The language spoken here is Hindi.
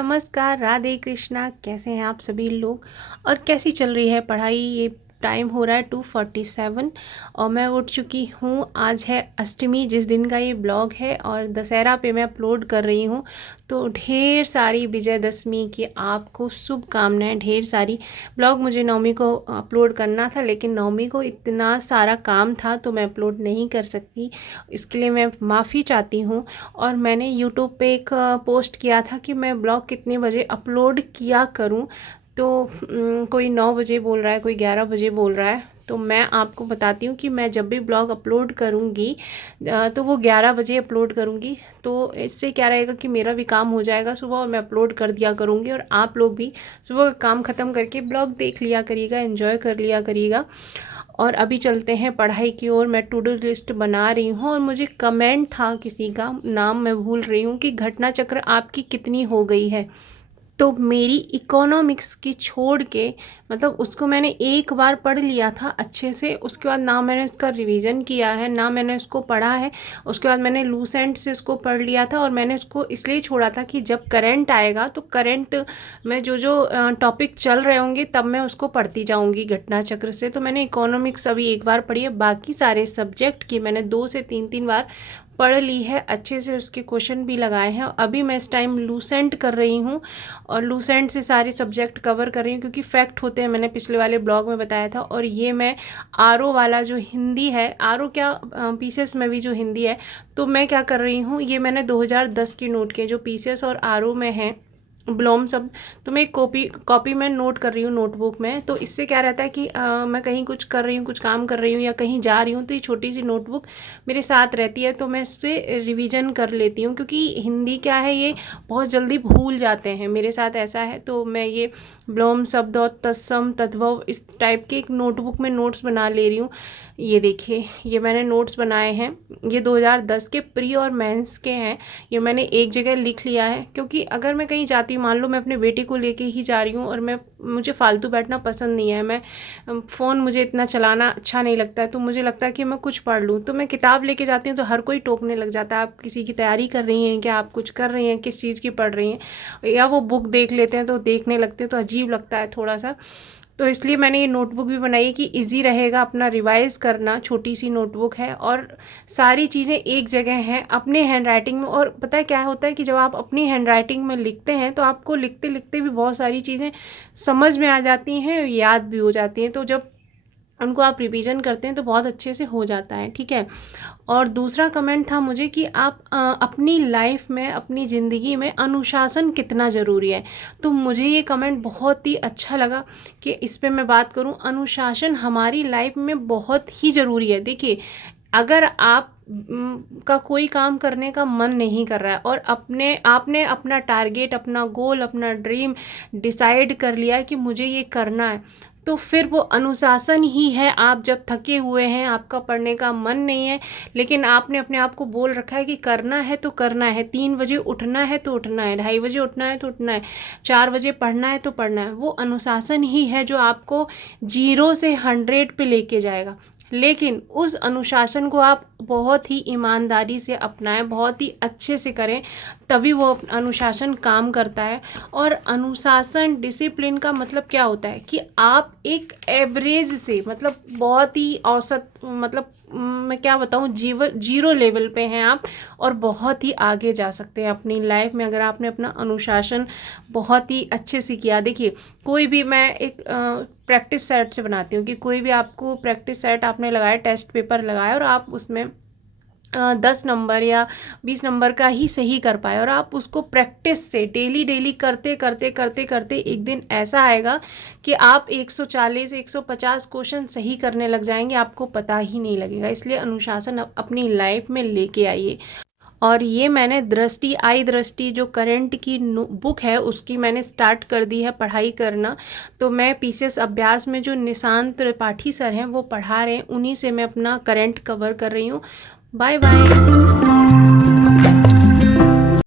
नमस्कार, राधे कृष्णा। कैसे हैं आप सभी लोग और कैसी चल रही है पढ़ाई? ये टाइम हो रहा है 2:47 और मैं उठ चुकी हूँ। आज है अष्टमी, जिस दिन का ये ब्लॉग है, और दशहरा पे मैं अपलोड कर रही हूँ। तो ढेर सारी विजयदशमी की आपको शुभकामनाएं, ढेर सारी। ब्लॉग मुझे नवमी को अपलोड करना था, लेकिन नवमी को इतना सारा काम था तो मैं अपलोड नहीं कर सकती। इसके लिए मैं माफ़ी चाहती हूँ। और मैंने यूट्यूब पे एक पोस्ट किया था कि मैं ब्लॉग कितने बजे अपलोड किया करूँ। तो कोई 9 बजे बोल रहा है, कोई 11 बजे बोल रहा है। तो मैं आपको बताती हूँ कि मैं जब भी ब्लॉग अपलोड करूँगी तो वो 11 बजे अपलोड करूँगी। तो इससे क्या रहेगा कि मेरा भी काम हो जाएगा सुबह, और मैं अपलोड कर दिया करूँगी, और आप लोग भी सुबह का काम ख़त्म करके ब्लॉग देख लिया करिएगा, एंजॉय कर लिया करिएगा। और अभी चलते हैं पढ़ाई की ओर। मैं टू डू लिस्ट बना रही हूँ, और मुझे कमेंट था, किसी का नाम मैं भूल रही हूँ, कि घटना चक्र आपकी कितनी हो गई है। तो मेरी इकोनॉमिक्स की छोड़ के, मतलब उसको मैंने एक बार पढ़ लिया था अच्छे से, उसके बाद ना मैंने उसका रिवीजन किया है, ना मैंने उसको पढ़ा है। उसके बाद मैंने लूस एंड से उसको पढ़ लिया था, और मैंने उसको इसलिए छोड़ा था कि जब करंट आएगा तो करंट में जो जो टॉपिक चल रहे होंगे तब मैं उसको पढ़ती जाऊंगी घटना चक्र से। तो मैंने इकोनॉमिक्स अभी एक बार पढ़ी है, बाकी सारे सब्जेक्ट की मैंने 2 से 3 बार पढ़ ली है अच्छे से, उसके क्वेश्चन भी लगाए हैं। अभी मैं इस टाइम लूसेंट कर रही हूँ, और लूसेंट से सारे सब्जेक्ट कवर कर रही हूँ, क्योंकि फैक्ट होते हैं, मैंने पिछले वाले ब्लॉग में बताया था। और ये मैं आरओ वाला जो हिंदी है, आरओ क्या, पीसीएस में भी जो हिंदी है, तो मैं क्या कर रही हूँ, ये मैंने 2010 की नोट के जो पीसीएस और आरओ में हैं ब्लोम सब, तो मैं एक कॉपी में नोट कर रही हूँ नोटबुक में। तो इससे क्या रहता है कि मैं कहीं कुछ कर रही हूँ, कुछ काम कर रही हूँ या कहीं जा रही हूँ, तो ये छोटी सी नोटबुक मेरे साथ रहती है, तो मैं इससे रिवीजन कर लेती हूँ। क्योंकि हिंदी क्या है, ये बहुत जल्दी भूल जाते हैं, मेरे साथ ऐसा है। तो मैं ये ब्लोम शब्द और तत्सम तद्भव इस टाइप के एक नोटबुक में नोट्स बना ले रही हूँ। ये देखिए, ये मैंने नोट्स बनाए हैं, ये 2010 के प्री और मेंस के हैं। ये मैंने एक जगह लिख लिया है, क्योंकि अगर मैं कहीं जाती हूँ, मान लो मैं अपने बेटे को लेके ही जा रही हूँ, और मुझे फालतू बैठना पसंद नहीं है, मैं फ़ोन मुझे इतना चलाना अच्छा नहीं लगता है, तो मुझे लगता है कि मैं कुछ पढ़ लूँ, तो मैं किताब लेके जाती हूँ, तो हर कोई टोकने लग जाता है, आप किसी की तैयारी कर रही हैं क्या, आप कुछ कर रही हैं, किस चीज़ की पढ़ रही हैं। या वो बुक देख लेते हैं तो देखने लगते हैं, तो अजीब लगता है थोड़ा सा। तो इसलिए मैंने ये नोटबुक भी बनाई है कि इजी रहेगा अपना रिवाइज़ करना। छोटी सी नोटबुक है, और सारी चीज़ें एक जगह हैं अपने हैंड राइटिंग में। और पता है क्या होता है कि जब आप अपनी हैंड राइटिंग में लिखते हैं, तो आपको लिखते लिखते भी बहुत सारी चीज़ें समझ में आ जाती हैं, याद भी हो जाती हैं। तो जब उनको आप रिवीजन करते हैं तो बहुत अच्छे से हो जाता है, ठीक है। और दूसरा कमेंट था मुझे कि आप अपनी लाइफ में, अपनी ज़िंदगी में अनुशासन कितना ज़रूरी है। तो मुझे ये कमेंट बहुत ही अच्छा लगा कि इस पे मैं बात करूं। अनुशासन हमारी लाइफ में बहुत ही ज़रूरी है। देखिए, अगर आप का कोई काम करने का मन नहीं कर रहा है, और आपने अपना टारगेट, अपना गोल, अपना ड्रीम डिसाइड कर लिया कि मुझे ये करना है, तो फिर वो अनुशासन ही है। आप जब थके हुए हैं, आपका पढ़ने का मन नहीं है, लेकिन आपने अपने आप को बोल रखा है कि करना है तो करना है, 3 बजे उठना है तो उठना है, 2:30 बजे उठना है तो उठना है, 4 बजे पढ़ना है तो पढ़ना है। वो अनुशासन ही है जो आपको 0 से 100 पे लेके जाएगा। लेकिन उस अनुशासन को आप बहुत ही ईमानदारी से अपनाएं, बहुत ही अच्छे से करें, तभी वो अनुशासन काम करता है। और अनुशासन, डिसिप्लिन का मतलब क्या होता है कि आप एक एवरेज से, मतलब बहुत ही औसत, मतलब मैं क्या बताऊँ, जीरो लेवल पे हैं आप, और बहुत ही आगे जा सकते हैं अपनी लाइफ में अगर आपने अपना अनुशासन बहुत ही अच्छे से किया। देखिए, कोई भी, मैं एक प्रैक्टिस सेट से बनाती हूँ कि कोई भी आपको प्रैक्टिस सेट आपने लगाया, टेस्ट पेपर लगाया, और आप उसमें 10 नंबर या 20 नंबर का ही सही कर पाए, और आप उसको प्रैक्टिस से डेली डेली करते करते करते करते एक दिन ऐसा आएगा कि आप 140 150 क्वेश्चन सही करने लग जाएंगे, आपको पता ही नहीं लगेगा। इसलिए अनुशासन अपनी लाइफ में लेके आइए। और ये मैंने आई दृष्टि जो करंट की बुक है, उसकी मैंने स्टार्ट कर दी है पढ़ाई करना। तो मैं पीसीएस अभ्यास में जो निशांत त्रिपाठी सर हैं वो पढ़ा रहे हैं, उन्हीं से मैं अपना करंट कवर कर रही हूँ। Bye bye.